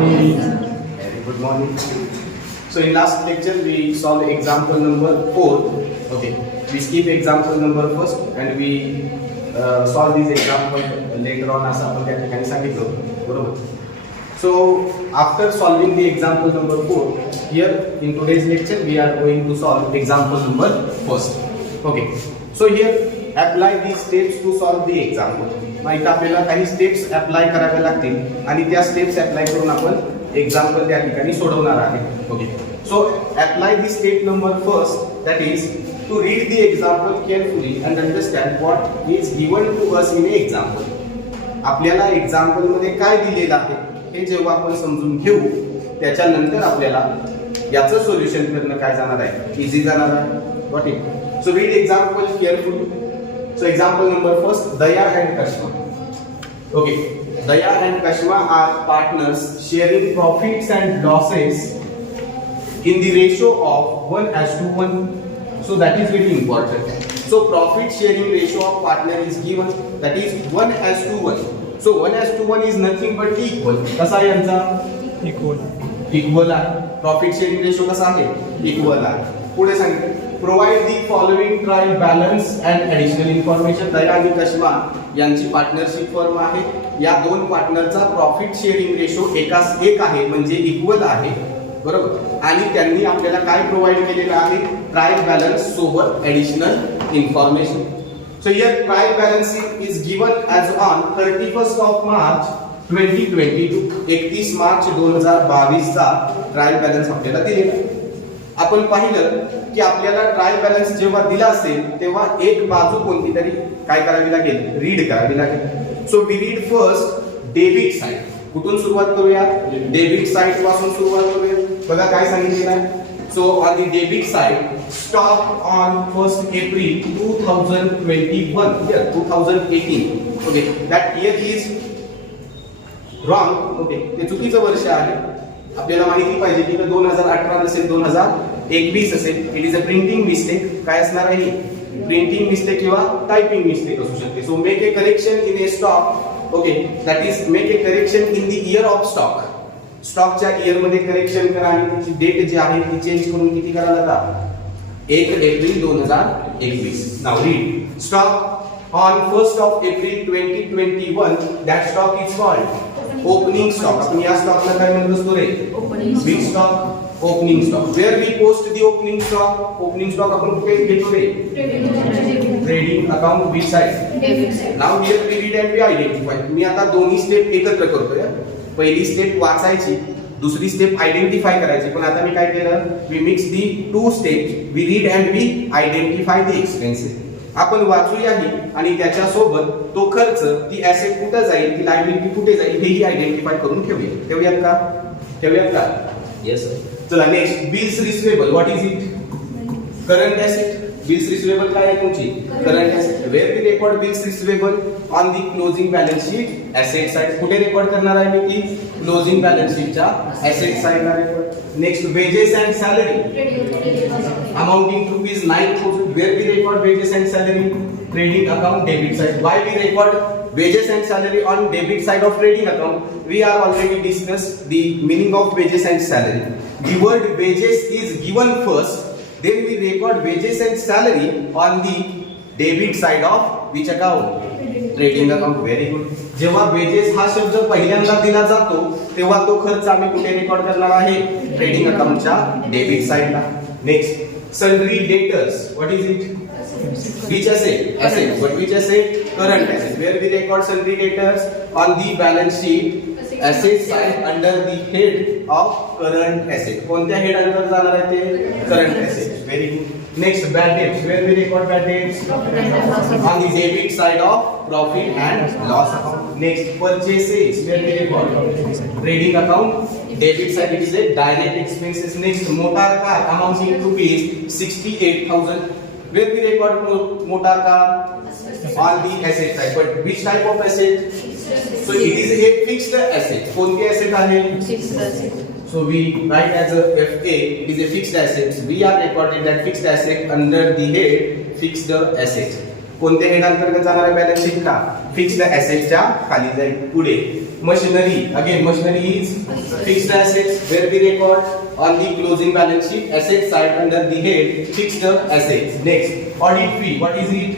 Very good morning. So in last lecture we solved example number 4. Okay, we skip example number first and we solve this example later on as आपण त्या ठिकाणी सांगितलं बरोबर. So after solving the example number 4, here in today's lecture we are going to solve example number first. Okay, so here apply these steps to solve the example. माहिती आपल्याला काही steps apply करावे लागतील आणि त्या स्टेप्स अप्लाय करून आपण एक्झाम्पल त्या ठिकाणी सोडवणार आहे. Okay, so apply the step number first, that is to read the example carefully and understand what is given to us in a example. आपल्याला एक्झाम्पल मध्ये काय दिलेलं आहे हे जेव्हा आपण समजून घेऊ त्याच्यानंतर आपल्याला याचं सोल्युशन करणं काय जाणार आहे, इझी जाणार आहे. Got it. So read example carefully. So example number first, Daya and Kashma. Okay, Daya and Kashma are partners sharing profits and losses in the ratio of 1:1. So that is very important. So profit sharing ratio of partner is given, that is 1:1. So 1:1 is nothing but equal. कसा आहे यांचा? Equal आहे. Profit sharing ratio कसा आहे? Equal आहे. पुढे सांगितलं provide the following trial balance and additional information. Daya आणि कश्मा यांची पार्टनरशिप फर्म आहे. या दोन पार्टनरचा प्रॉफिट शेअरिंग रेशो एकास एक आहे म्हणजे इक्वल आहे बरोबर. आणि त्यांनी आपल्याला काय प्रोव्हाइड केलेलं आहे, ट्रायल बॅलन्स सोबत additional information. So here trial balance is given as on 31 of March 2022. 31 मार्च 2022 चा ट्रायल बॅलन्स आपल्याला दिलेला आहे. आपण पाहिलं की आपल्याला ट्रायल बॅलन्स जेव्हा दिला असेल तेव्हा एक बाजू कोणती तरी काय करावी लागेल, रीड करावी लागेल. So we read first debit side. कुठून सुरुवात करूया, डेबिट साइड पासून सुरुवात करूया. बघा काय सांगितलेलं आहे. So on the debit side stock on 1 April 2021 हियर 2018. Okay, that year is wrong. Okay, ते चुकीचं वर्ष आहे. आपल्याला माहिती पाहिजे की 2018 नसेल 2021 असेल. It is a printing mistake. काय असणार आहे, प्रिंटिंग मिस्टेक किंवा टायपिंग मिस्टेक असू शकते. सो make A correction in A stock. Okay, that is make a correction in the year of stock. स्टॉकच्या इयर मध्ये करेक्शन करा आणि त्याची डेट जी आहे ती चेंज करून किती करायला लागतात, 1 April 2021. Now read stock on 1 of April 2021. That stock is called opening stock. आपण या स्टॉकला काय म्हणत असतो रे, big stock, opening stock. Where we post the opening stock. Opening stock आपण कुठे घेतो रे, trading account big side. Now here we read and we identify. मी आता दोन्ही स्टेप एकत्र करतोय. पहिली स्टेप वाचायची, दुसरी स्टेप आयडेंटिफाय करायची. पण आता मी काय केलं, we mix the two steps. We read and we identify the expenses. आपण वाचूयाही आणि त्याच्या सोबत तो खर्च, ती ऍसेट कुठे जाईल, ती लायबिलिटी कुठे जाईल हेही आयडेंटिफाय करून ठेवूयात का? येस. चला next, bills receivable. What is it? Current asset. Bills receivable काय आहे तुमची, current asset. Where we record bills receivable on the closing balance sheet asset side. कुठे रेकॉर्ड करणार आहे मी की क्लोजिंग बॅलन्स शीटच्या ऍसेट साइडला record. Next, wages and salary amounting to rupees 9,000. Where we record wages and salary, trading account debit side. Why we record wages and salary on debit side of trading account? We are already discussed the meaning of wages and salary. The word wages is given first, then we record wages and salary on the debit side of which account? Trading account. Very good. जेव्हा वेजेस हा शब्द पहिल्यांदा दिला जातो तेव्हा तो खर्च आम्ही कुठे रेकॉर्ड करणार आहे, ट्रेडिंग अकाउंटच्या डेबिट साइडला. Next, sundry debtors. What is it? Which asset? Asset. But which asset? Current asset. Where we record sundry debtors on the balance sheet asset side under the head of current asset. कोणत्या head under जाणार आहे ते, current asset. Very good. Next, bad debts. Where we record bad debts on the debit side of profit and loss account. Next, purchases. Where we record trading account debit side. It is a direct expenses. Next, motor car amounting to rupees 68,000. Where we record motor car on the asset side. But which type of asset? So it is a fixed asset. कोणती asset आहे? Fixed asset. So we write as a FA. It is a fixed asset. We are recording that fixed asset under the head fixed assets. कोणत्या हेड अंतर्गत जाणार आहे balance sheet का, फिक्स्ड ॲसेटच्या खाली जाईल. पुढे machinery. Again, machinery is fixed assets where we record on the closing balance sheet asset side under the head fixed assets. Next, audit fee. What is it?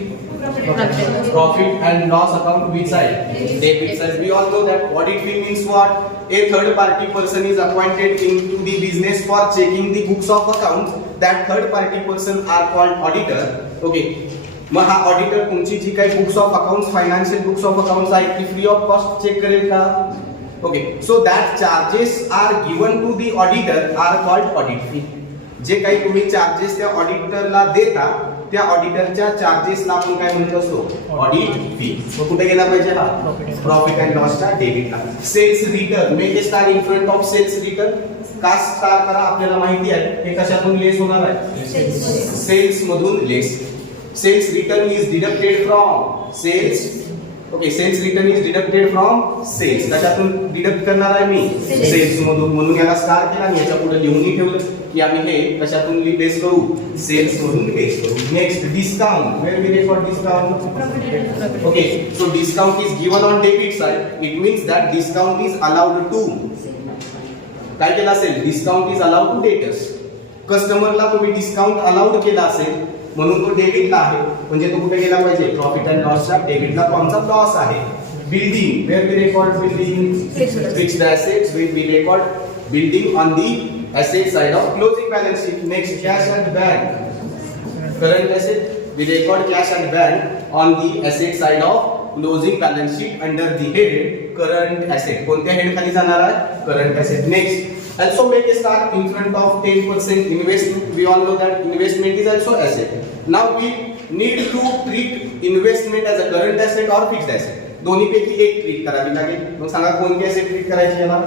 Profit and loss account. Which side? Debit side. We all know that audit fee means what? A third party person is appointed into the business for checking the books of accounts. That third party person are called auditor. Okay. मग हा ऑडिटर तुमची जी काही books of accounts financial books of accounts आहेत ती free of cost check करेल का? Okay, so that charges are given to the auditor are called audit fee. जे काही तुम्ही चार्जेस त्या ऑडिटरला देता त्या ऑडिटरच्या चार्जेसला आपण काय म्हणत असतो? ऑडिट फी. मग कुठे गेला पाहिजे हा? प्रॉफिट अँड लॉसच्या डेबिटला. Sales return, make a star in front of sales return. का स्टार करा? आपल्याला माहिती आहे हे कशातून लेस होणार आहे? सेल्स मधून less. Sales return is deducted from sales. Okay, sales return is deducted from sales. कशातून डिडक्ट करणार आहे मी? सेल्स मधून. म्हणून याला स्टार केला आणि याच्या पुढे लिहून ठेवलं की आम्ही हे कशातून बेस करू? सेल्स मधून बेस करू. Next, discount. Where we record discount? Okay, so discount is given on debit side. It means that discount is allowed to काय केलं असेल? Discount is allowed to debtors. कस्टमरला तुम्ही डिस्काउंट अलाउड केला असेल म्हणून तो डेबिटला आहे, म्हणजे तो कुठे गेला पाहिजे? प्रॉफिट अँड लॉसच्या डेबिटला. तो आमचा लॉस आहे. Building, where we record building? Fixed assets. We record building on the asset side of closing balance sheet. Next, cash and bank. Current asset. We record cash and bank on the asset side of closing balance sheet under the head current asset. कोणत्या हेड खाली जाणार आहे? Current asset. Next, also make a star in front of 10% investment. We all know that investment is also asset. Now we need to treat investment as a current asset or fixed asset. दोन्ही पैकी एक ट्रीट करावी लागेल. मग सांगा कोणती asset treat करायची याला?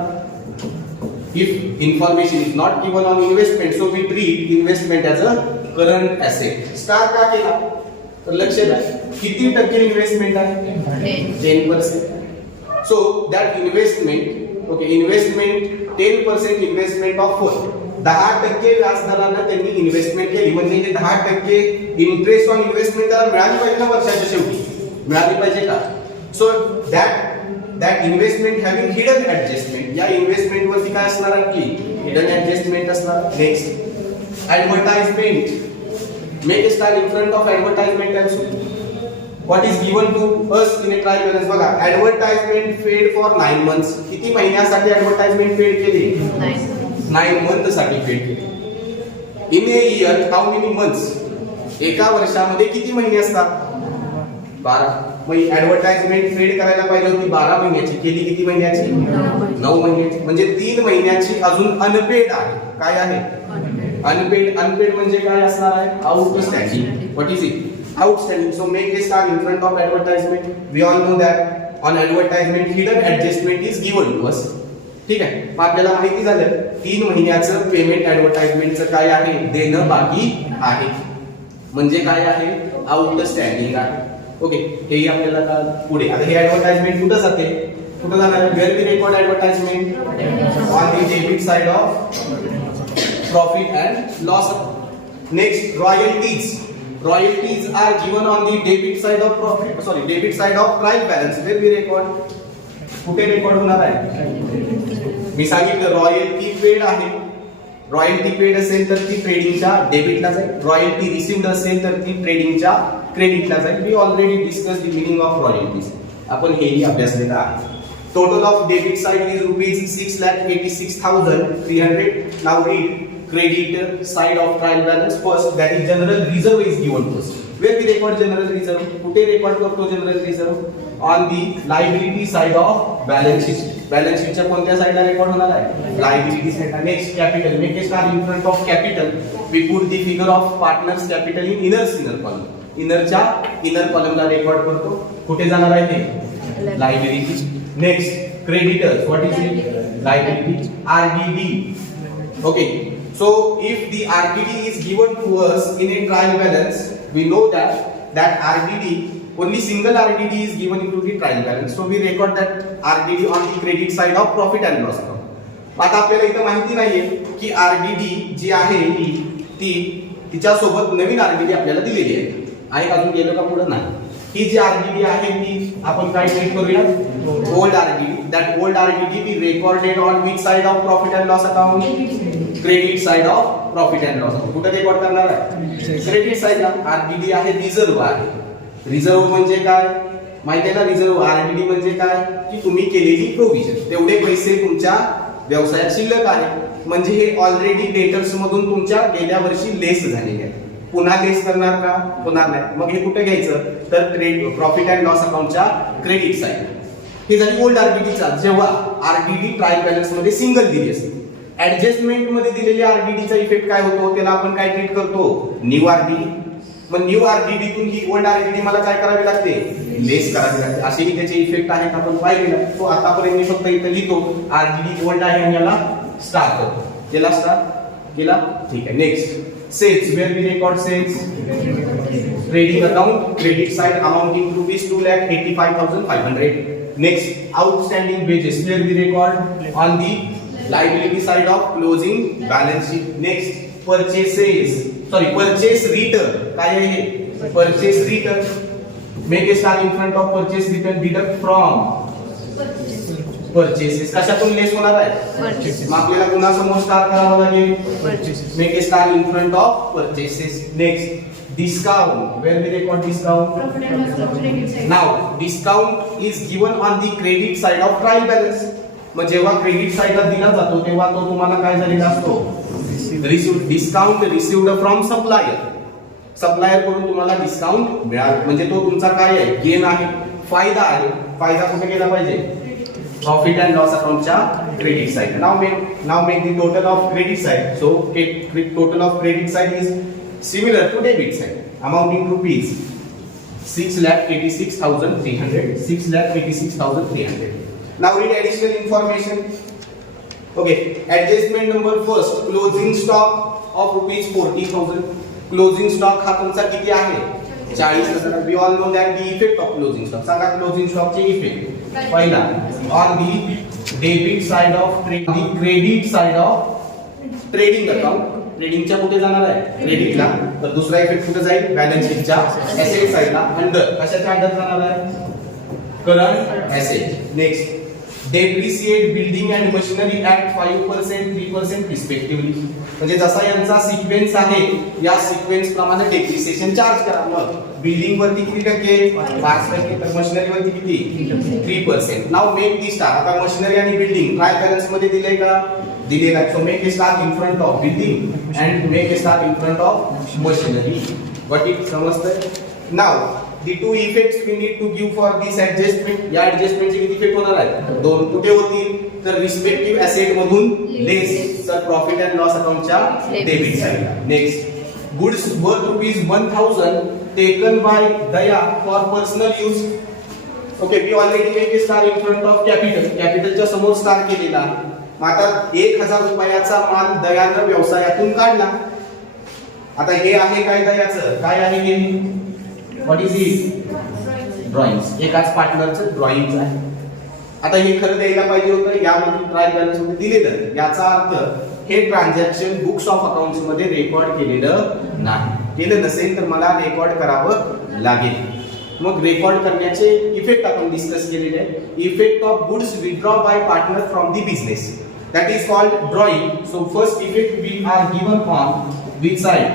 If information is not given on investment, so we treat investment as a current asset. Star का केला? तर लक्ष द्या किती टक्के इन्व्हेस्टमेंट आहे? 10%. So that investment, okay, investment 10% investment of 4. 10% व्याजदराने त्यांनी इन्व्हेस्टमेंट केली, म्हणजे हे 10% इंटरेस्ट ऑन इन्व्हेस्टमेंट त्याला मिळाली पाहिजे ना वर्षाच्या शेवटी? मिळाली पाहिजे का? So that investment having hidden adjustment. या इन्व्हेस्टमेंट वरती काय असणार आहे? हिडन ऍडजस्टमेंट असणार. Next, advertisement. Make a star in front of advertisement also. What is given to us in a trial balance? बघा, ऍडव्हर्टाइजमेंट पेड फॉर 9 months. किती महिन्यासाठी ऍडव्हर्टाइजमेंट पेड केली? 9 month साठी पेड केली. In a year how many months? एका वर्षामध्ये किती महिने असतात? 12. मग ऍडव्हर्टाइजमेंट पेड करायला पाहिजे होती 12 महिन्याची. केली किती महिन्याची? 9 महिन्याची. म्हणजे 3 महिन्याची अजून अनपेड आहे. काय आहे? अनपेड. अनपेड म्हणजे काय असणार आहे? Outstanding. What is it? Outstanding. So make a star in front of advertisement. We all know that on advertisement hidden adjustment is given to us. ठीक आहे. मग आपल्याला माहिती झालं 3 महिन्याचं पेमेंट ऍडव्हर्टाइजमेंटचं काय आहे? देणं बाकी आहे. म्हणजे काय आहे? आउटस्टँडिंग आहे. ओके, हेही आपल्याला पुढे. आता हे ऍडव्हर्टाइजमेंट कुठं जाते? कुठं जाणार आहे? Where we record advertisement on the debit side of profit and loss. Next, royalties. Royalties are given on the debit side of profit. Sorry, debit side of trial balance. Where we record? कुठे रेकॉर्ड होणार आहे? मी सांगितलं royalty paid आहे. Royalty paid असेल तर ती ट्रेडिंगच्या डेबिटला जाईल. रॉयल्टी रिसिव्ड असेल तर ती ट्रेडिंगच्या क्रेडिटला जाईल. We already discuss the meaning of royalties. आपण हेही अभ्यासलेलं आहे. Total of debit side is ₹6,86,300. Now read credit side of trial balance first, that is general reserve is given to us. Where we record general reserve? कुठे record करतो general reserve? On the liability side of balance sheet. balance sheet च्या कोणत्या साइडला रेकॉर्ड होणार आहे? liability साइडला. Next, capital. Make a star in front of capital. We put the figure of partners capital in inner column. इनरच्या inner कॉलमला record करतो. कुठे जाणार आहे ते? liability. Next, creditors. What is it? liability. RDD. okay, so if the RDD is given to us in a trial balance, we know that RDD, only single RDD is given into the trial balance. So we record that RDD on the credit side of profit and loss account. आता आपल्याला इथं माहिती नाहीये की RDD जी आहे ती तिच्या सोबत नवीन RDD आपल्याला दिलेली आहे. अजून गेलो का पुढे? नाही. ही जी RDD आहे ती आपण काय ट्रीट करूया? Old RDD. That old RDD we recorded on which side of profit and loss account? Credit side of profit and loss account. कुठे रेकॉर्ड करणार आहे? क्रेडिट साइडला. RDD आहे रिझर्व्ह आहे. रिझर्व्ह म्हणजे काय? माहिती आहे ना रिझर्व्ह RDD म्हणजे काय? की तुम्ही केलेली प्रोव्हिजन. तेवढे पैसे तुमच्या व्यवसायात शिल्लक आहे. म्हणजे हे ऑलरेडी डेटर्स मधून तुमच्या गेल्या वर्षी लेस झालेले आहे. पुन्हा लेस करणार का? होणार नाही. मग हे कुठे घ्यायचं? तर क्रेडिट प्रॉफिट अँड लॉस अकाउंटच्या क्रेडिट साइड. हे झाली ओल्ड आरडीडीचा. जेव्हा आरडीडी ट्रायल बॅलन्स मध्ये सिंगल दिली असते. ऍडजस्टमेंट मध्ये दिलेली आरडीडीचा इफेक्ट काय होतो? त्याला आपण काय ट्रीट करतो? New RDD. मग न्यू आरडीडीतून ही ओल्ड आरडीडी मला काय करावी लागते? लेस करावी लागते. असेही त्याचे इफेक्ट आहेत आपण पाहिलेला. तो आतापर्यंत मी फक्त इथे लिहितो आरडीडी ओल्ड आहे आणि याला स्टार करतो. केला स्टार? केला? ठीक आहे. Next sales, where we record sales? Trading account, credit side amounting to rupees 2,85,500. Next, outstanding wages, where we record on the liability side of closing balance sheet. Next, purchase return. काय आहे हे? Purchase return. Make a star in front of purchase return, deduct from purchases. कशातून less होणार आहे? मग आपल्याला पुन्हा समोर star करावा लागेल. Make a star in front of purchases. Next, discount. Where we record discount? Now discount is given on the credit side of trial balance. मग जेव्हा क्रेडिट साइडला दिला जातो तेव्हा तो तुम्हाला काय झालेला असतो? Received. Discount received from supplier. Supplier कडून तुम्हाला डिस्काउंट मिळाला म्हणजे तो तुमचा काय आहे? गेन आहे, फायदा आहे. फायदा कुठे गेला पाहिजे? Profit and loss account च्या credit side. Now make the total of credit side. So total of credit side is similar to debit side, amounting to rupees 6,86,300. 6,86,300. Now read additional information. Okay, adjustment number first, closing stock of rupees 40,000. Closing stock हा तुमचा किती आहे? 40,000. We all know that the effect of closing stock. Sanga closing stock चे इफेक्ट. पहिला, on the debit side of trade, the credit side of trading account. ट्रेडिंगच्या कुठे जाणार आहे? क्रेडिटला. तर दुसरा इफेक्ट कुठे जाईल? बॅलन्स शीटच्या एसेट साइडला. अंडर कशाच्या अंडर जाणार आहे? Current asset. Next, depreciate building and machinery at 5%, 3% रिस्पेक्टिव्हली. म्हणजे जसा यांचा सिक्वेन्स आहे या सिक्वेन्स प्रमाणे डेप्रिसिएशन चार्ज करा. मग बिल्डिंग वरती किती टक्के? 5%. तर मशिनरी वरती किती? 3%. Now make the star. आता मशिनरी आणि बिल्डिंग ट्रायल बॅलन्स मध्ये दिले का? दिलेला. So make a star in front of building and make a star in front of machinery. What it समजतंय? Now the two effects we need to give for this adjustment. या adjustment चे किती इफेक्ट होणार आहेत? दोन. कुठे होतील? तर रिस्पेक्टिव्ह एसेट मधून लेस. तर प्रॉफिट अँड लॉस अकाउंटच्या डेबिट साइडला. Next, goods worth rupees 1,000 taken by Daya for personal use. Okay, we already make a star in front of capital. कॅपिटलच्या समोर स्टार केलेला. आता 1,000 रुपयाचा माल दयानं व्यवसायातून काढला. आता हे आहे काय दयाचं? काय आहे हे? What is it? ड्रॉइंग्स. एकाच पार्टनरचं ड्रॉइंग आहे. आता हे खरं द्यायला पाहिजे होतं, यामध्ये ट्रायल बॅलन्स मध्ये दिलेलं. याचा अर्थ हे ट्रान्झॅक्शन बुक्स ऑफ अकाउंट्स मध्ये रेकॉर्ड केलेलं नाही. केलं नसेल तर मला रेकॉर्ड करावं लागेल. मग रेकॉर्ड करण्याचे इफेक्ट आपण डिस्कस केलेले आहे. Effect of goods withdraw by partner from the business, that is called drawing. So first effect we are given on which side?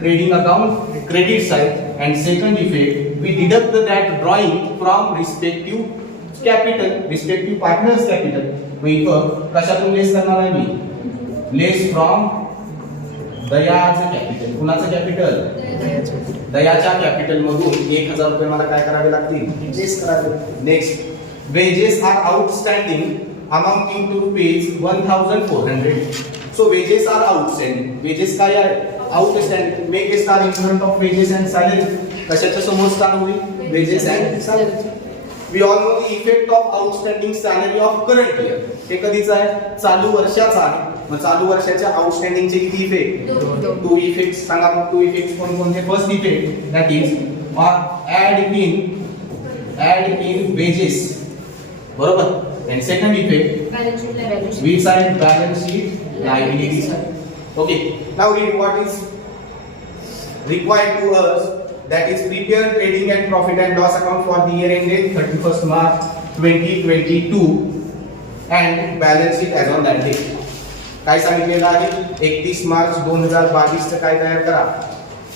Trading account, credit side. And second effect, we deduct that drawing from respective capital, respective partners capital. We कशातून less करणार आहे मी? Less from दयाचं capital. कुणाचं capital? दयाच्या capital मधून 1,000 रुपये मला काय करावे लागतील? लेस करावे. Next, wages are outstanding amounting to rupees 1,400. So wages are outstanding. Wages काय आहे? Outstanding. Make a star in front of wages and salary. कशाच्या समोर स्टार होईल? Wages and salary. We all know the effect of outstanding salary of current year. हे कधीच आहे? चालू वर्षाचा आहे. मग चालू वर्षाच्या आउटस्टँडिंग चे किती इफेक्ट? Two effect. सांगा मग टू इफेक्ट कोणते? First effect that is add in wages. बरोबर. And second effect, we side balance sheet liability side. Okay. Now read what is required to us, that is prepare trading and profit and loss account for the year ended 31st March 2022 and balance sheet as on that date. काय सांगितलेलं आहे 31 मार्च 2022 चं काय तयार करा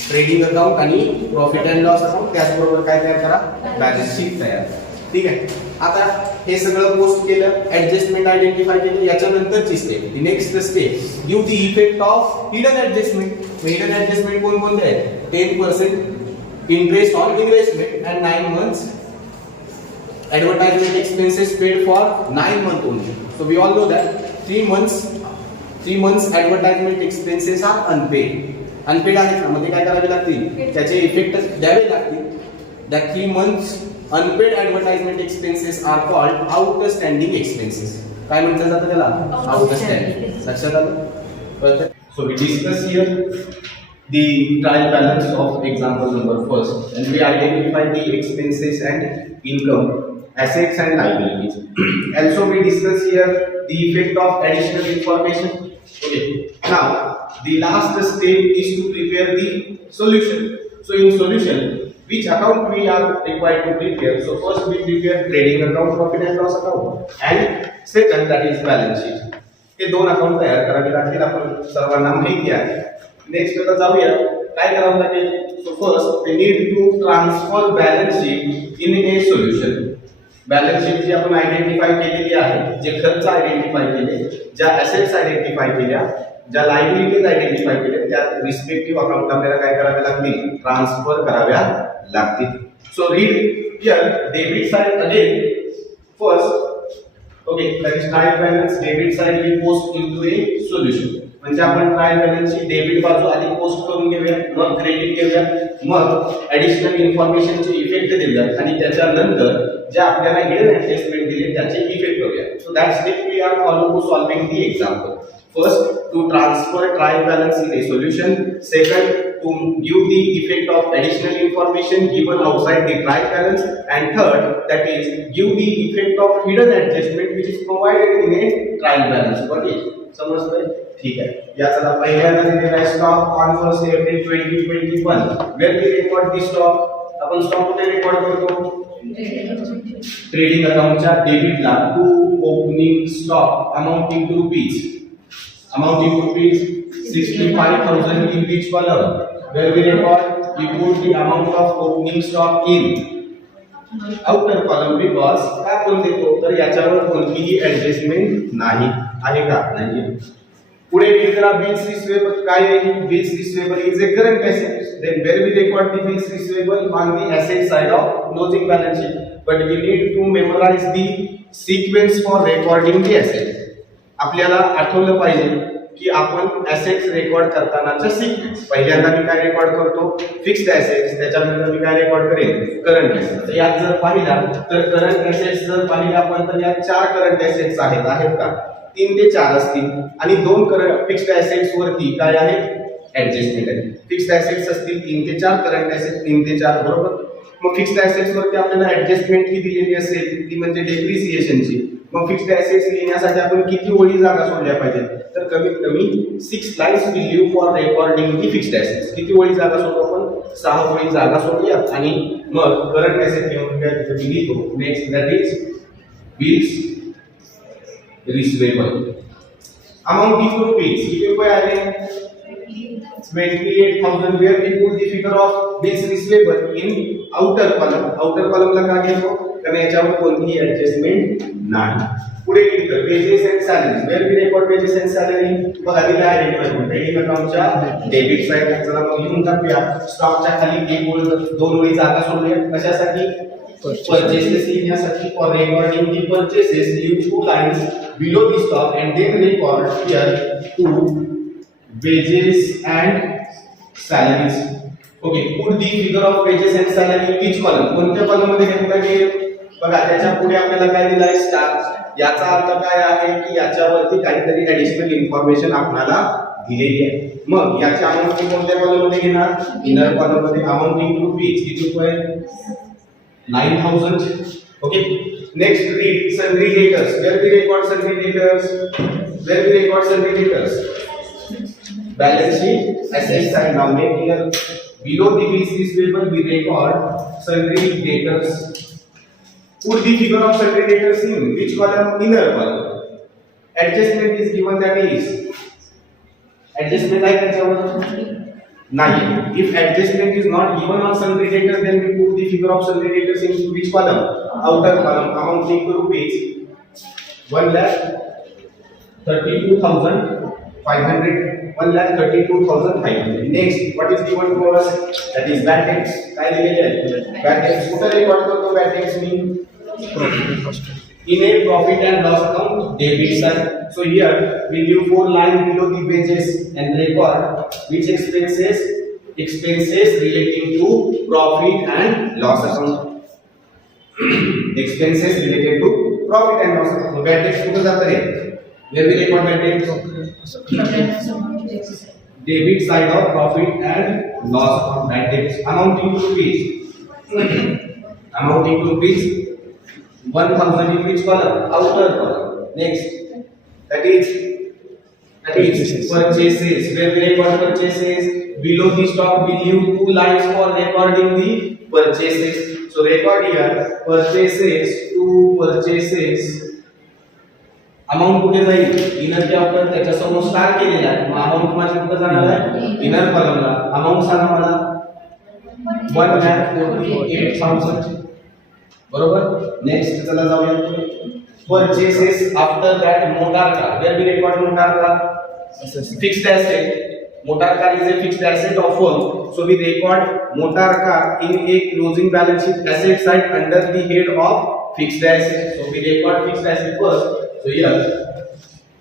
trading account आणि profit and loss account त्याचबरोबर काय तयार करा बॅलन्स शीट तयार करा. ठीक आहे. आता हे सगळं पोस्ट केलं ऍडजस्टमेंट आयडेंटिफाय केलं याच्यानंतरची step the next step give the effect of hidden adjustment. Hidden adjustment कोणते आहेत 10% interest on investment and 9 months advertisement expenses paid for 9 months only. So we all know that 3 months advertisement expenses are unpaid. Unpaid आहेत ना मध्ये काय करावे लागतील त्याचे इफेक्ट द्यावे लागतील. That 3 months unpaid advertisement expenses are called outstanding expenses. काय म्हटलं जातं त्याला outstanding. लक्षात आलं? So we discuss here the trial balance of example number first and we identify the expenses and income, assets and liabilities. Also we discuss here the effect of additional information. Okay, now the last step is to prepare the solution. So in solution which account we are required to prepare? So first we prepare trading account, profit and loss account, and second that is balance sheet. हे दोन अकाउंट तयार करावे लागतील आपण सर्वांना माहिती आहे. नेक्स्ट आता जाऊया काय करावं लागेल. So first we need to transfer balance sheet in a solution. Balance sheet जी आपण आयडेंटिफाय केलेली आहे जे खर्च आयडेंटिफाय केले ज्या असेट्स आयडेंटिफाय केल्या ज्या लायबिलिटीज आयडेंटिफाय केल्या त्या रिस्पेक्टिव्ह अकाउंट आपल्याला काय करावे लागतील ट्रान्सफर कराव्या लागतील. So read here debit side again first. Okay that is trial balance debit side we post into a solution. म्हणजे आपण ट्रायल बॅलन्सची डेबिट बाजू आधी पोस्ट करून घेऊया मग क्रेडिट घेऊया मग ऍडिशनल इन्फॉर्मेशनचे इफेक्ट देऊया आणि त्याच्यानंतर जे आपल्याला हिडन ऍडजस्टमेंट दिले त्याचे इफेक्ट करूया. So that step we are follow to solving the example. First to transfer trial balance in a solution. Second to give the effect of additional information given outside the trial balance, and third that is give the effect of hidden adjustment which is provided in a trial balance. Got it? समजतंय? ठीक आहे. याचा पहिल्यांदा दिलेला आहे stock on 1 April 2021. Where we record the stock. आपण stock कुठे record करतो ट्रेडिंग अकाउंटच्या डेबिटला to opening stock amounting to rupees 65,000 in which column where we record we put the amount of opening stock in outer column because काय आपण देतो तर याच्यावर कोणतीही ऍडजस्टमेंट नाही आहे का नाही. पुढे रीड करा बिल्स रिसिवेबल. काय आहे bills receivable is a current asset. Then where we record the bills receivable on the asset side of closing balance sheet. But we need to memorise the sequence for recording the asset. आपल्याला आठवलं पाहिजे की आपण assets record करतानाचा सिक्वेन्स पहिल्यांदा मी काय रेकॉर्ड करतो फिक्स्ड ऍसेट्स त्याच्यानंतर मी काय रेकॉर्ड करेन करंट ऍसेट्स. यात जर पाहिला तर करंट ऍसेट्स जर पाहिला आपण तर यात 4 करंट ऍसेट्स आहेत का 3 ते 4 असतील आणि 2 करंट फिक्स्ड ऍसेट्स वरती काय आहेत ऍडजस्टमेंट आहे. फिक्स्ड ऍसेट्स असतील 3 ते 4 करंट ऍसेट्स 3 ते 4 बरोबर. मग फिक्स्ड ऍसेट्स वरती आपल्याला ऍडजस्टमेंट ही दिलेली असेल ती म्हणजे डेप्रिसिएशनची. मग फिक्स्ड ऍसेट्स लिहिण्यासाठी आपण किती ओळी जागा सोडल्या पाहिजे तर कमीत कमी 6 lines will leave for recording the fixed assets. किती ओळी जागा सोडतो आपण 6 ओळी जागा सोडूया आणि मग करंट ऍसेट घेऊन तिथे लिहितो. Next that is bills receivable amounting to rupees. किती रुपये आले 28,000 where we put the figure of bills receivable in outer column. outer column ला का घेतो कारण याच्यावर कोणतीही ऍडजस्टमेंट नाही. पुढे रीड कर wages and salaries. Where we record wages and salary बघा दिला आहे ट्रेडिंग अकाउंटच्या डेबिट साइड. चला मग लिहून टाकूया. स्टॉकच्या खाली एक ओळ 2 ओळी जागा सोडूया कशासाठी परचेसेस लिहिण्यासाठी. For recording the purchases leave 2 lines below the stock and then record here to wages and salaries. Okay, put the figure of wages and salary in which column? कोणत्या कॉलम मध्ये घेतला गेल बघा. त्याच्या पुढे आपल्याला काय दिलं आहे स्टार. याचा अर्थ काय आहे की याच्यावरती काहीतरी ऍडिशनल इन्फॉर्मेशन आपल्याला दिलेली आहे. मग याची अमाउंट कोणत्या कॉलम मध्ये घेणार इनर कॉलम मध्ये. अमाउंटिंग टू रुपीज किती रुपये 9,000. Okay next read sundry debtors. Where we record sundry debtors. Where we record sundry debtors balance sheet asset side. Now make here below the bills receivable we record sundry debtors Put the figure of sundry debtors in which column? Inner column. Adjustment is given, that is adjustment आहे त्याच्यावर नाही. If adjustment is not given on sundry debtors, then we put the figure of sundry debtors in which column? Outer column, amounting to rupees 1,32,500. 1,32,500. Next, what is given to us? That is bad debts. काय दिलेले आहे? Bad debts. कुठे record करतो bad debts me? In a profit and loss account, debit side. So here we leave 4 lines below the wages and record which expenses relating to profit and loss account. Expenses related to profit and loss account. So bad debts कुठे जातात रे? Where we record bad debts? Debit side of profit and loss account. Bad debts amounting to rupees 1,000 in which column? Outer column. Next, that is purchases. Where we record purchases? Below the stock we leave 2 lines for recording the purchases. So record here purchases to purchases. Amount कुठे जाईल? इनर च्या आउटर त्याच्या समोर star केलेला आहे. मग अमाउंट माझी कुठे जाणार आहे? इनर कॉलमला. अमाउंट सांगा मला. 1,48,000. बरोबर. नेक्स्ट चला जाऊया पुढे. Purchases after that motor car. Where we record motor car? Fixed asset. Motor car is a fixed asset of firm. So we record motor car in a closing balance sheet asset side under the head of fixed asset. So we record fixed asset first. So here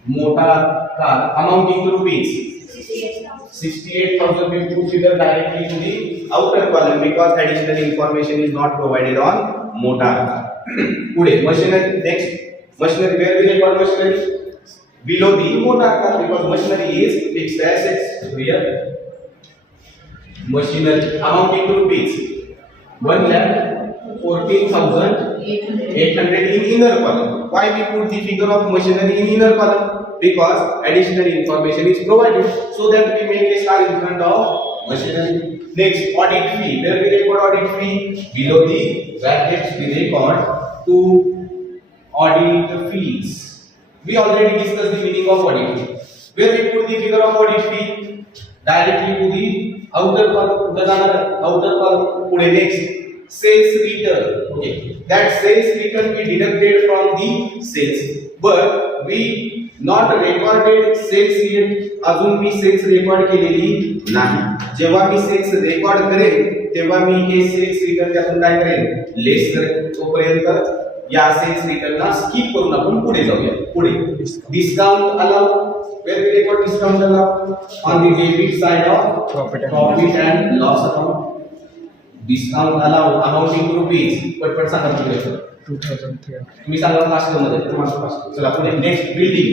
motor car amounting to rupees 68,000. We put figure directly to the outer column because additional information is not provided on motor car. Pude machinery. Next, machinery. Where we record machinery? Below the motor car because machinery is fixed assets. So here machinery amounting to rupees 1,14,800 in inner column. Why we put the figure of machinery in inner column? Because additional information is provided, so that we make a star in front of machinery. Next, audit fee. Where we record audit fee? Below the brackets we record 2 audit fees. We already discussed the meaning of audit fee. Where we put the figure of audit fee? Directly to the outer column. Outer column. Pude next, sales return. Okay, that sales return we deducted from the sales, but we not recorded sales return. अजून मी sales record केलेली नाही. जेव्हा मी sales record करेन तेव्हा मी हे sales return त्यातून काय करेन? लेस करेन. तोपर्यंत या सेल्स रिटर्नला स्किप करून आपण पुढे जाऊया. पुढे discount allow. Where we record discount allowed? On the debit side of profit and loss account. Discount allowed amounting to rupees. पटपट सांगा पुढे. 2,300. तुम्ही सांगा फास्ट मध्ये. तुम्हाला फास्ट. चला पुढे. Next, building.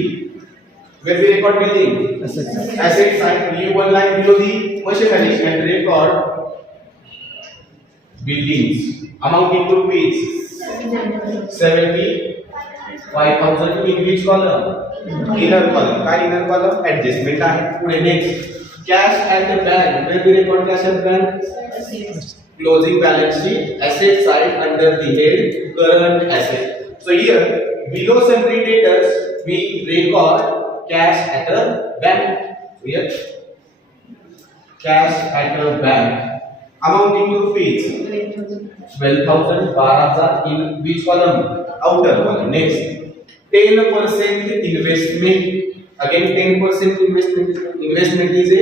Where we record building? Asset side. Leave 1 line below the machinery and record buildings amounting to rupees 75,000 in which column? Inner column. काय inner column? Adjustment आहे. पुढे next, cash at the bank. Where we record cash at bank? Closing balance sheet, asset side under the head current asset. So here below sundry debtors we record cash at a bank. Here cash at a bank amounting to rupees 12,000. 12,000 in which column? Outer column. Next, 10% investment. Again 10% investment is a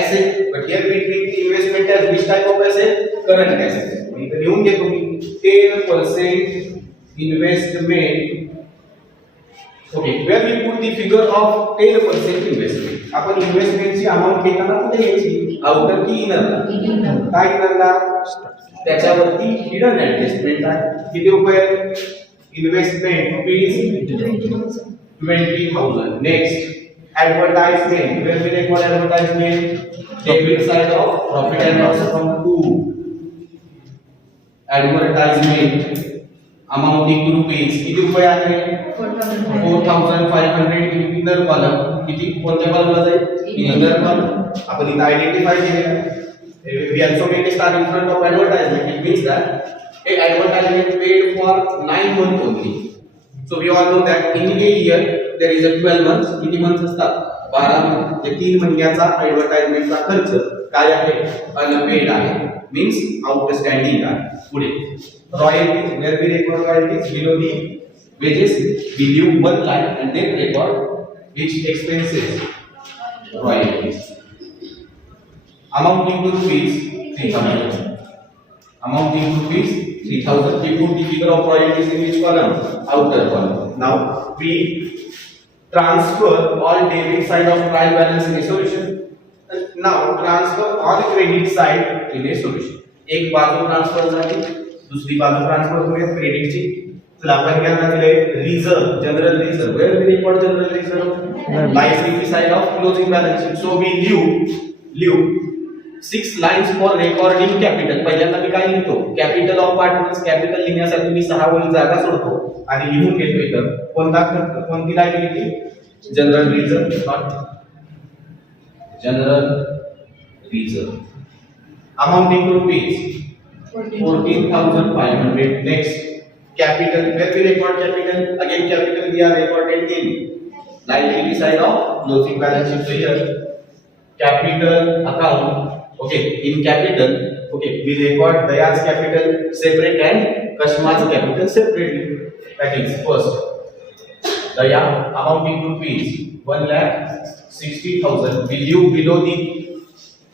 asset, but here we treat the investment as which type of asset? Current asset. इथे लिहून घे तुम्ही 10% investment. Okay, where we put the figure of 10% investment. आपण investment ची amount घेताना कुठे घ्यायची? Outer की inner ला? काय inner ला? त्याच्यावरती hidden adjustment आहे. किती रुपये? Investment rupees 20,000. Next, advertisement. Where we record advertisement? Debit side of profit and loss account 2. Advertisement amounting to rupees. किती रुपये आहे? 4,500 in inner column. किती कोणत्या कॉलमला जाईल? Inner column. आपण इथे आयडेंटिफाय केलेलं. We also make a star in front of advertisement. It means that A advertisement paid for 9 months only. So we all know that in a year there is a 12 months. किती months असतात? 12 म्हणजे 3 महिन्याचा ऍडव्हर्टाइजमेंटचा खर्च काय आहे? अनपेड आहे. मीन्स आउटस्टँडिंग आहे. पुढे royalties, where we record royalties below the wages, we leave one line and then record which expenses royalties amounting to rupees 3000. Amounting to rupees 3000. We put the figure of royalties in which column? Outer column. Now we transfer all debit side of trial balance in a solution. Now transfer all credit side in a solution. एक बाजू ट्रान्सफर झाली, दुसरी बाजू ट्रान्सफर करूया क्रेडिटची. चला आपण काय दिले? Reserve, general reserve. Where we record general reserve? Liability side of closing balance sheet. So we leave 6 lines for recording capital. पहिल्यांदा मी काय लिहितो? Capital of partners. कॅपिटल लिहिण्यासाठी मी 6 ओळी जागा सोडतो आणि लिहून घेतो इथं कोणती liability? General reserve, not general reserve. Amounting to rupees 14,500. Next, capital. Where we record capital? Again, capital we are recorded in liability side of closing balance sheet. So here, capital account. Okay, in capital. Okay, we record Daya's capital separate and Kashma's capital separately. That is first, Daya amounting to rupees 1,60,000. We leave below the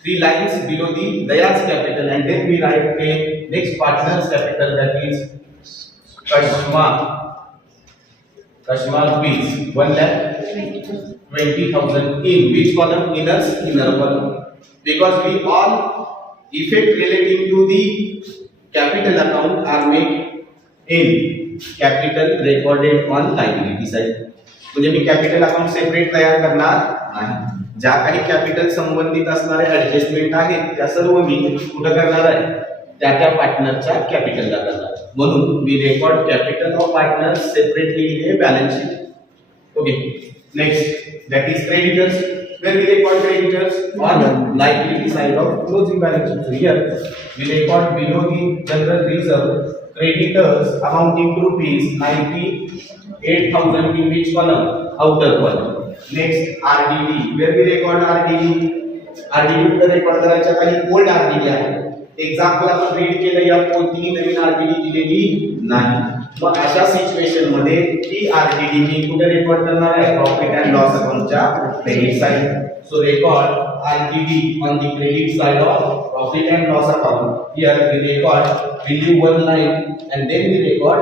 3 lines below the Daya's capital, and then we write a next partner's capital, that is Kashma rupees 1,20,000. In which column? Inner column. Because we all effect relating to the capital account are made in capital recorded on liability side. म्हणजे मी capital account separate तयार करणार नाही. ज्या काही कॅपिटल संबंधित असणारे ऍडजस्टमेंट आहेत त्या सर्व मी कुठे करणार आहे? त्या पार्टनरच्या कॅपिटलला करणार. म्हणून we record capital of partners separately in a balance sheet. Okay, next, that is creditors. Where we record creditors? On liability side of closing balance sheet. So here we record below the general reserve creditors amounting to rupees 98,000. in which column? Outer column. Next, RDD. Where we record RDD? RDD कुठे रेकॉर्ड करायच्या? काही old RDD आहे. एक्झाम्पल आपण रीड केलं, या कोणतीही नवीन RDD दिलेली नाही. मग अशा सिच्युएशन मध्ये ही RDD मी कुठे रेकॉर्ड करणार आहे? प्रॉफिट अँड लॉस अकाउंटच्या credit side. So record RDD on the credit side of profit and loss account. Here we record, we leave one line and then we record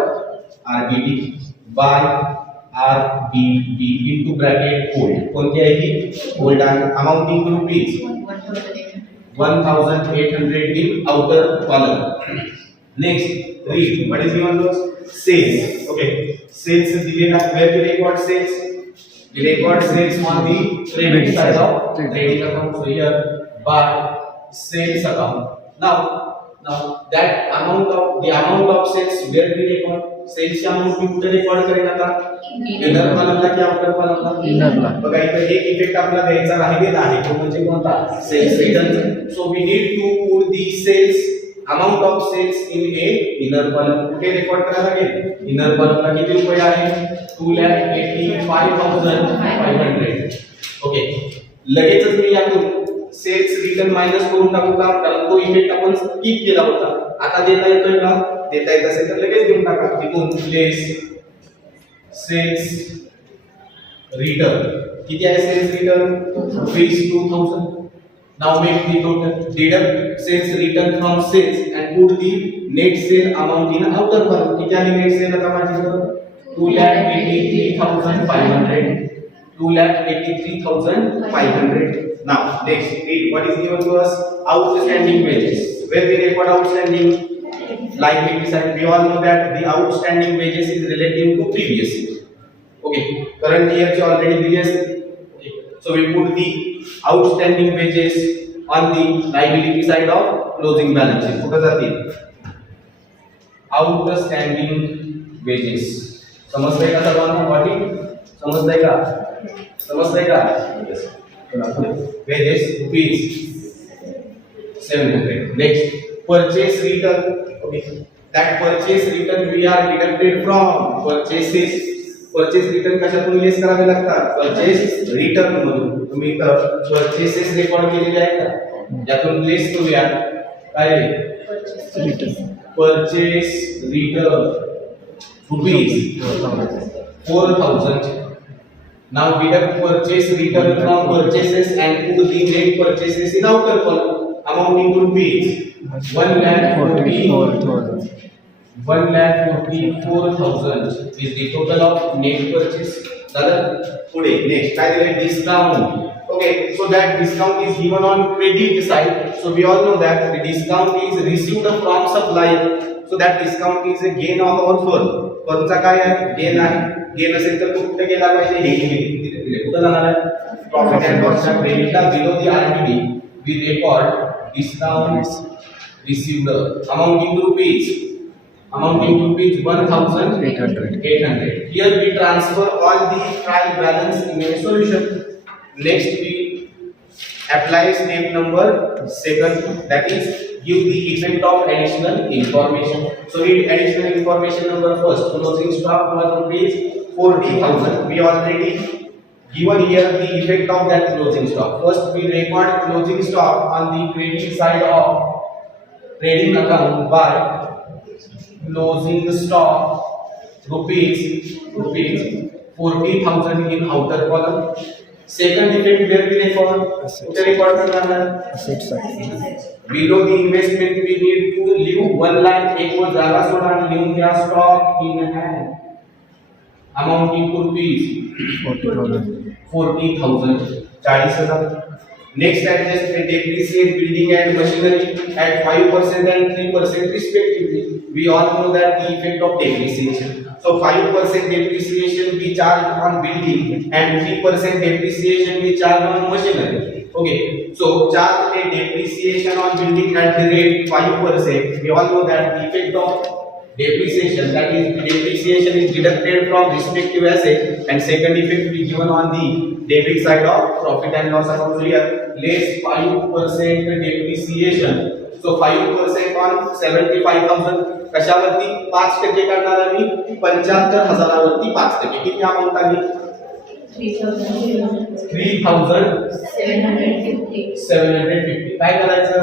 RDD by RDD into bracket old. कोणती आहे ही? old आहे. Amounting to rupees 1,800 in outer column. Next, read. What is given to us? Sales. Okay, sales दिलेला. Where we record sales? We record sales on the credit side of trading account. So here by sales account. Now that amount of sales, where we record? Sales ची amount मी कुठे रेकॉर्ड करेन आता? इनर कॉलमला की आउटर कॉलमला? इनरला. बघा इथे एक इफेक्ट आपल्याला द्यायचा राहिलेला आहे, तो म्हणजे कोणता? Sales return. So we need to put the sales amount of sales in a inner column. कुठे रेकॉर्ड करायला लागेल? इनर कॉलमला. किती रुपये आहे? 2,85,500. ओके, लगेचच मी यातून सेल्स रिटर्न मायनस करून टाकू का? कारण तो इफेक्ट आपण स्किप केला होता. आता देता येतोय का? देता येत असेल तर लगेच देऊन टाका. तिथून लेस सेल्स रिटर्न. किती आहे sales return? ₹2,000. Now make the total. Deduct sales return from sales and put the net sale amount in outer column. किती आली net sale आता माझ्याकडे? 2,83,500. 2,83,500. Now next, read what is given to us? Outstanding wages. Where we record outstanding? Liability side. We all know that the outstanding wages is relating to previous year. Okay, current year चे already दिले असते. So we put the outstanding wages on the liability side of closing balance sheet. कुठे जातील? Outstanding wages. समजतंय का सर्वांना? वाटी समजतंय का? समजतंय का? wages rupees 700. Next, purchase return. Okay, that purchase return we are deducted from purchases. Purchase return कशातून लेस करावे लागतात? Purchase return मधून. तुम्ही इथं purchases रेकॉर्ड केलेले आहेत का? यातून लेस करूया. काय purchase return rupees 4,000. Now deduct purchase return from purchases and put the net purchases in outer column amounting to rupees 1,44,000 is the total of net purchase. Today next काय दिले? Discount. Okay, so that discount is given on credit side. So we all know that the discount is received from supplier. So that discount is a gain on our firm. फर्मचा काय आहे? गेन आहे. गेन असेल तर कुठे गेला पाहिजे? हे कुठे जाणार आहे? प्रॉफिट अँड लॉसच्या क्रेडिटला below the RTD we record discount received amounting to rupees 1,800. Here we transfer all the trial balance in a solution. Next we apply step number 7, that is give the effect of additional information. So read additional information number first. Closing stock was rupees 40,000. We already given here the effect of that closing stock. First we record closing stock on the credit side of trading account by closing stock rupees 40,000 in outer column. Second effect where we record Asset side. below the investment we need to leave one line. एक वो जागा सोडा लिहून घ्या stock in hand amounting to rupees 40,000. 40,000. Next adjust the depreciate building and machinery at 5% and 3% respectively. We all know that the effect of depreciation. So 5% depreciation we charge on building and 3% depreciation we charge on machinery. Okay, so charge a depreciation on building at the rate 5%. We all know that the effect of depreciation, that is depreciation is deducted from respective asset, and second effect we given on the debit side of profit and loss account. So here less 5% depreciation. So 5% on 75,000 कशावरती 5% काढणार आम्ही 75,000 वरती 5%. किती अमाउंट आली? 3,750. काय करायचं?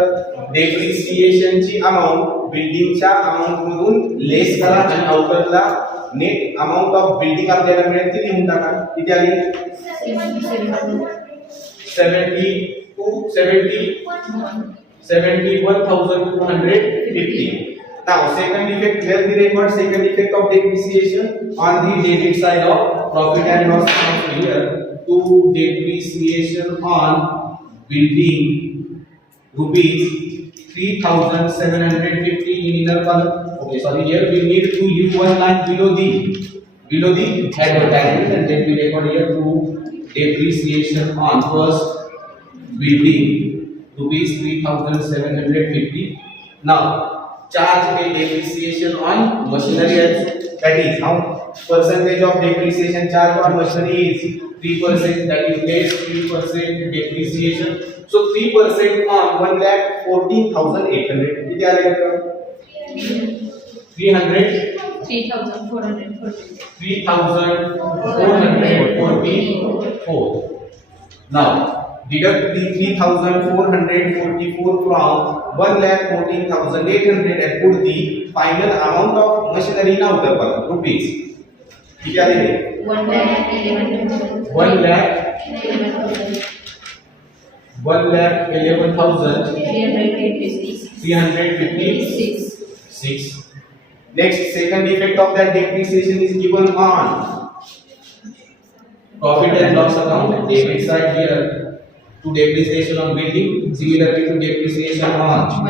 डेप्रिसिएशन ची अमाउंट बिल्डिंगच्या अमाउंट मधून लेस करा आणि आउटरला नेट अमाउंट ऑफ बिल्डिंग आपल्याला मिळेल ती लिहून टाका. किती आली? 71,250. Now second effect where we record second effect of depreciation on the debit side of profit and loss account. Here to depreciation on building rupees 3,750 in inner column. Okay, sorry, here we need to use one line below the advertisement, and then we record here to depreciation on first building rupees 3,750. Now charge a depreciation on machinery also. That is how percentage of depreciation charge on machinery is 3%. That is less 3% depreciation. So 3% on 1,14,800. किती आले का? 3,444. Now deduct the 3,444 from 1,14,800 and put the final amount of machinery in outer column rupees. किती आले? 1,11,356. Next, second effect of that depreciation is given on profit and loss account. Debit side here to depreciation on building, similarly to depreciation on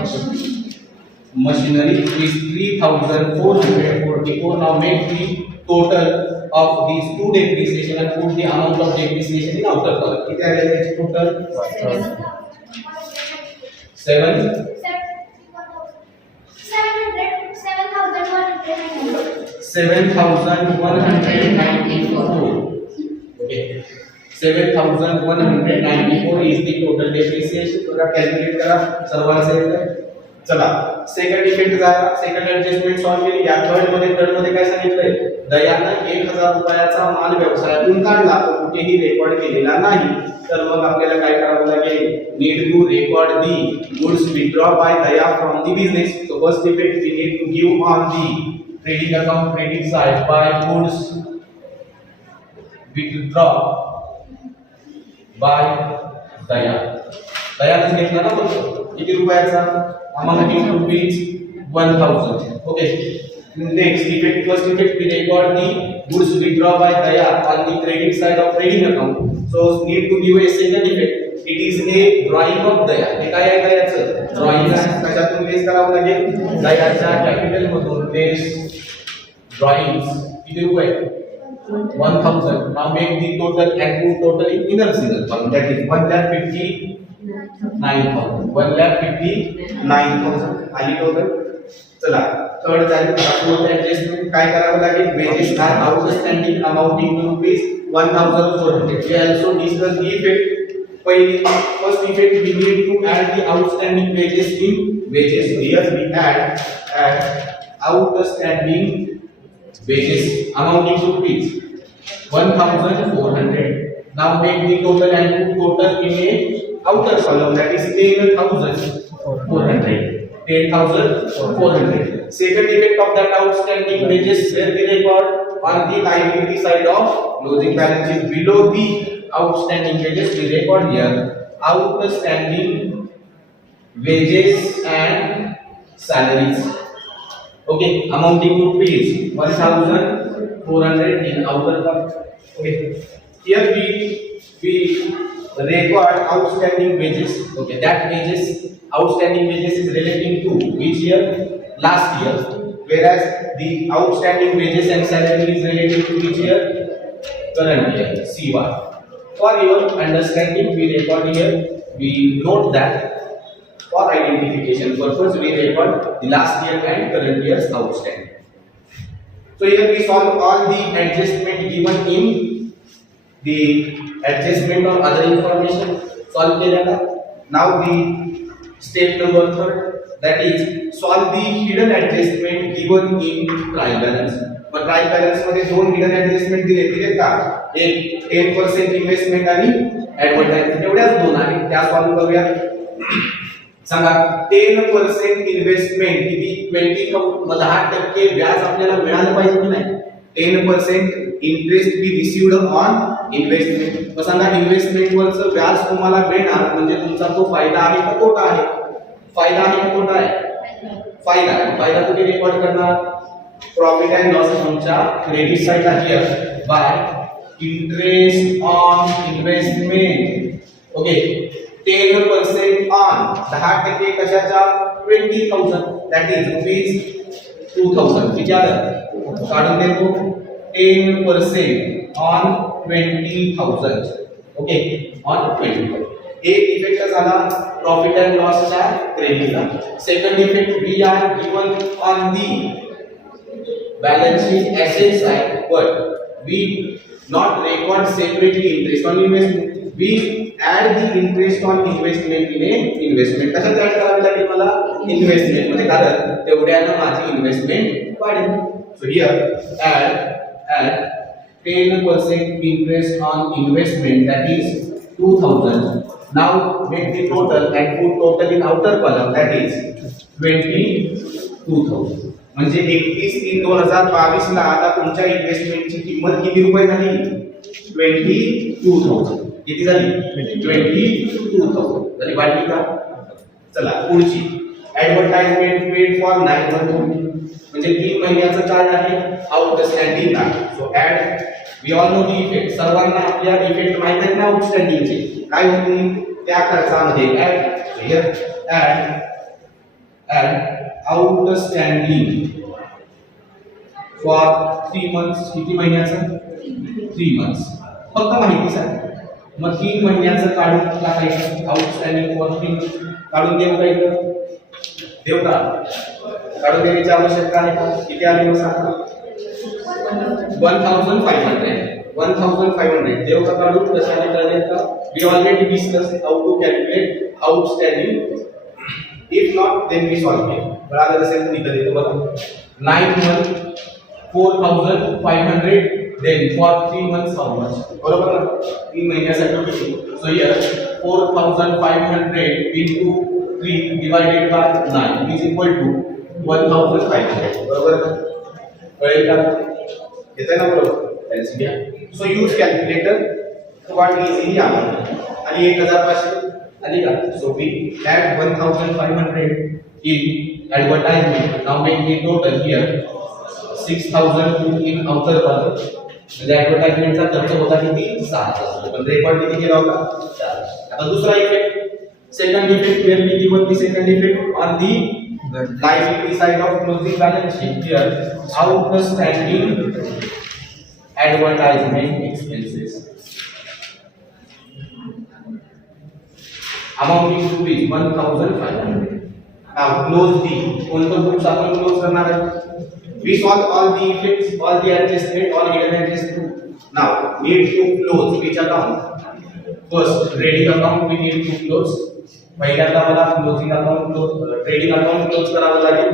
machinery is 3,444. Now make the total of these two depreciation and put the amount of depreciation in outer column. किती आले त्याचे total? 7,194. Okay. 7,194 is the total depreciation. थोड़ा calculate करा सर्वांचे चला second effect झाला, second adjustment solve केली. या थर्ड मध्ये काय सांगितलंय, दयानं 1000 रुपयाचा माल व्यवसायातून काढला, तो कुठेही रेकॉर्ड केलेला नाही. तर मग आपल्याला काय करावं लागेल, need to record the goods withdraw by Daya from the business. So first effect we need to give on the trading account credit side by goods withdraw by Daya. दयाने घेतला ना फक्त किती रुपयाचा, amounting to rupees 1000. Okay, next effect, first effect we record the goods withdraw by Daya on the credit side of trading account. So need to give a second effect, it is a drawing of दया. हे काय आहे दयाचं ड्रॉइंग आहे. कशातून लेस करावं लागेल, दयाच्या capital मधून less drawings. किती रुपये 1000. Now make the total and put total in inner single column, that is 1,59,000. 1,59,000 आली टोटल. चला थर्ड झाली फोर्थ ऍडजस्टमेंट. काय करावं लागेल, wages are outstanding amounting to rupees 1400. We also discuss the effect. पहिली first effect, we need to add the outstanding wages in wages. Here we add outstanding wages amounting to rupees 1400. Now make the total and put total in a outer column, that is 10,400. 10,400. Second effect of that outstanding wages, where we record on the liability side of closing balance sheet below the outstanding wages, we record here outstanding wages and salaries. Okay, amounting to rupees 1,400 in outer column. Okay, here we record outstanding wages. Okay, that wages, outstanding wages is relating to which year, last year, whereas the outstanding wages and salary is relating to which year, current year, CY. For your understanding, we record here, we note that for identification purpose we record the last year and current year's outstanding. So here we solve all the adjustment given in the adjustment of other information. Solve केला. Now the step number third, that is solve the hidden adjustment given in trial balance. Mug trial balance मध्ये दोन hidden adjustment दिलेत का, एक 10% इन्व्हेस्टमेंट आणि ऍडव्हर्टाइजमेंट. एवढ्याच दोन आहेत, त्या सॉल्व करूया. सांगा 10% इन्व्हेस्टमेंट किती, 20,000. 10% व्याज आपल्याला मिळालं पाहिजे की नाही. 10% interest be received on investment. मग सांगा इन्व्हेस्टमेंट वरचं व्याज तुम्हाला मिळणार म्हणजे तुमचा तो फायदा आहे का तोटा आहे, फायदा आहे का तोटा आहे, फायदा आहे. फायदा कुठे रेकॉर्ड करणार, प्रॉफिट अँड लॉस अकाउंटच्या क्रेडिट साइडला here bye interest on investment. Okay, 10% ऑन 10% कशाचा, 20,000, दॅट इज रुपीज 2,000. किती आलं काढून देतो, 10% ऑन 20,000. Okay, on 20,000. एक इफेक्ट झाला प्रॉफिट अँड लॉसचा क्रेडिटला. Second effect, we are given on the balance sheet asset side, but we not record separately interest on investment. We add the interest on investment in a investment. कशात ऍड करावे लागेल मला, इन्व्हेस्टमेंट मध्ये, कारण तेवढ्यानं माझी इन्व्हेस्टमेंट वाढेल. So here add 10% interest on investment, that is 2,000. Now make the total and put total in outer column, that is 22,000. म्हणजे 31/3/2022 ला आता तुमच्या इन्व्हेस्टमेंटची किंमत किती रुपये झाली, 22,000. किती झाली, 22,000 झाली. वाढली का. चला पुढची, ऍडव्हर्टाइजमेंट पेड फॉर 9 मंथ, म्हणजे 3 महिन्याचं काय आहे, आउटस्टँडिंग आहे. So add, we all know the effect, सर्वांना आपल्या इफेक्ट माहित आहे ना आउटस्टँडिंगचे. काय होती त्या खर्चामध्ये add, here add outstanding for 3 months. किती महिन्याचं, 3 months. फक्त माहिती सांग. मग 3 महिन्याचं काढून टाकायचं, आउटस्टँडिंग फॉर 3 months. काढून देऊ का इथं, देऊ का, काढून देण्याची आवश्यकता आहे का. किती आले मग सांगा, 1,500. देऊ का काढून, कशाने कळेल का. We already discuss how to calculate outstanding if not then we solve it. कळालं असेल तर इथं देतो बघा. 9 months 4500, then for 3 months how much? बरोबर ना, 3 महिन्यासाठी किती? So here 4500 into 3 divided by 9 is equal to 1500. बरोबर ना, कळेल का? येतंय ना बरोबर? एलसीडी आहे. So use calculator to what easily आला आणि 1500 आली का? So we add 1500 in advertisement. Now make the total here 6000 in outer column. म्हणजे ऍडव्हर्टाइजमेंटचा खर्च होता किती? 6000. पण रेकॉर्ड किती केला होता? 4. आता दुसरा effect, second effect, where we given the second effect on the liability side of closing balance sheet. Here outstanding advertisement expenses amounting to rupees 1500. Now close the कोणतं बुक्स आपण क्लोज करणार आहे? We solve all the effects, all the adjustment, all hidden adjustment. Now need to close which account? First trading account we need to close. पहिल्यांदा मला closing account close, trading account close करावं लागेल.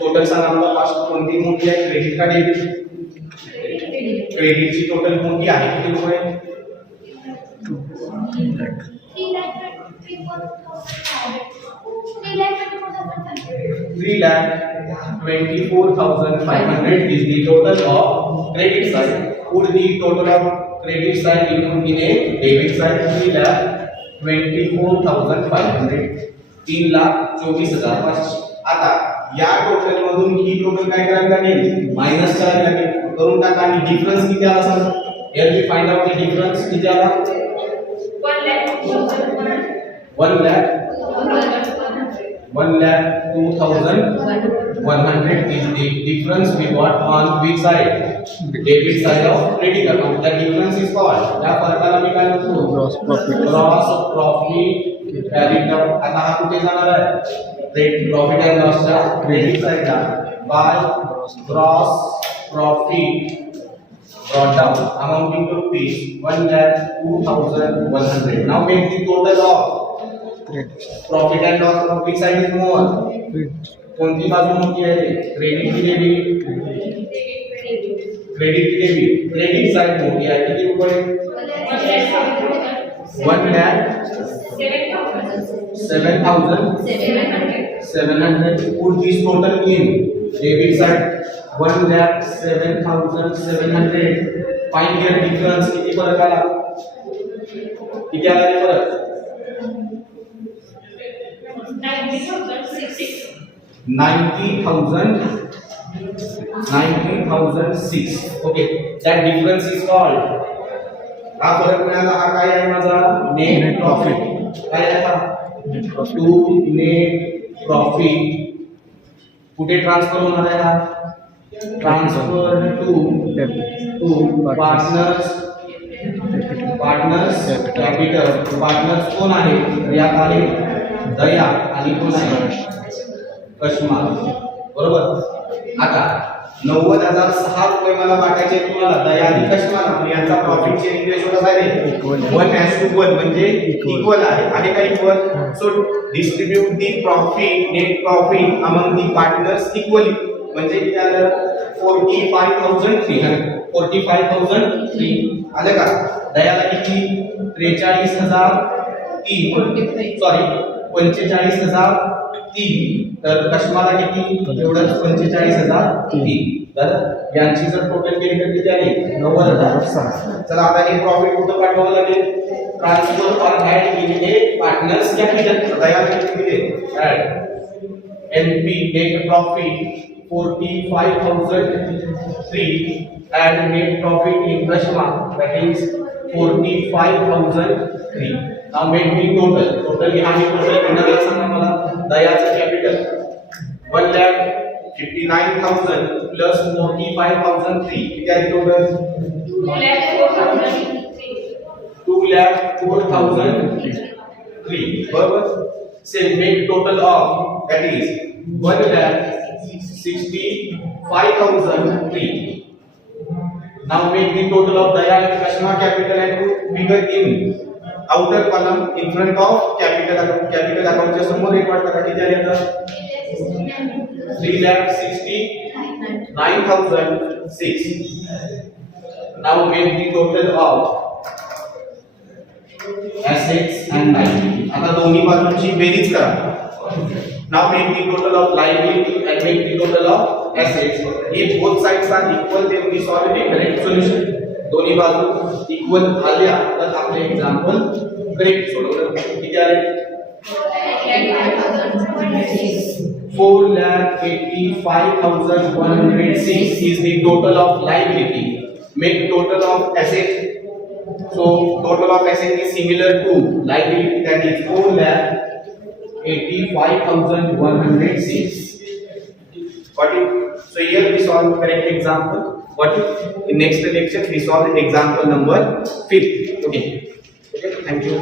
टोटल सांगा मला फास्ट कोणती मोठी आहे, क्रेडिट का डेबिट? क्रेडिटची टोटल मोठी आहे किती रुपये? 3,24,500 is the total of credit side. Put the total of credit side in a debit side. 3,24,500, 3,24,500. आता या टोटल मधून ही टोटल काय करावी लागेल? मायनस करावी लागेल. करून टाका आणि डिफरन्स किती आला सांगा. here we find out the difference किती आला? 1,02,100 is the difference we got on which side? Debit side of trading account. The difference is called, या फरकाला मी काय म्हणतो? Gross profit carried out. आता हा कुठे जाणार आहे? प्रॉफिट अँड लॉसच्या क्रेडिट साइडला by gross profit brought down amounting to rupees 1,02,100. Now make the total of profit and loss on which side is more? कोणती बाजू मोठी आहे? क्रेडिट की डेबिट? क्रेडिट की डेबिट? क्रेडिट साइड मोठी आहे किती रुपये? 1,07,700. Put this total in debit side. 1,07,700. Find here difference. किती फरक आला? किती आला रे फरक? 90,006. Okay, that difference is called. हा फरक मिळाला. हा काय आहे माझा? Net profit. काय आहे हा? To net profit. कुठे ट्रान्सफर होणार आहे हा? Transfer to partners capital. Partners कोण आहे? यात आहे दया आणि कोण आहे? कश्मा. बरोबर. आता 90,006 रुपये मला वाटायचे तुम्हाला दया आणि कश्माला. यांचा प्रॉफिट शेअरिंग रेशो कसा आहे? 1:1 म्हणजे इक्वल आहे का इक्वल? सो डिस्ट्रीब्यूट दी profit, net profit among the partners equally. म्हणजे किती आलं? 45,300. 45,003 आलं का? दयाला किती? 43,003. सॉरी 45,003. तर कश्माला किती? एवढंच 45,003. तर यांची जर टोटल केली तर किती आली? 90,006. चला आता हे प्रॉफिट कुठं पाठवावं लागेल? Transfer or add in a partners capital. दयाला किती दिले? Add NP net profit 45,003 and net profit in Kashma, that is 45,003. Now make the total. Total यहाँ भी total कितना लग सकता है मला? दयाचं कॅपिटल 1,59,000 plus 45,003 किती आहे टोटल? 2,04,003. बरोबर. Same make total of, that is 1,65,003. Now make the total of Daya and Kashma capital and put figure in outer column in front of capital अकाउंटच्या समोर रेकॉर्ड करा किती आले आता 3,69,006. Now make the total of assets and liability. आता दोन्ही बाजूंची बेरीज करा. Now make the total of liability and make the total of assets. If both sides are equal, then we solve the correct solution. दोन्ही बाजू इक्वल आल्या तर आपले example correct सोडवलं. किती आले 4,85,106 is the total of liability. Make total of asset. So total of asset is similar to liability, that is 4,85,106. Got it? So here we solve the correct example. Got it? In next lecture we solve the example number 5. Okay. Okay. Thank you.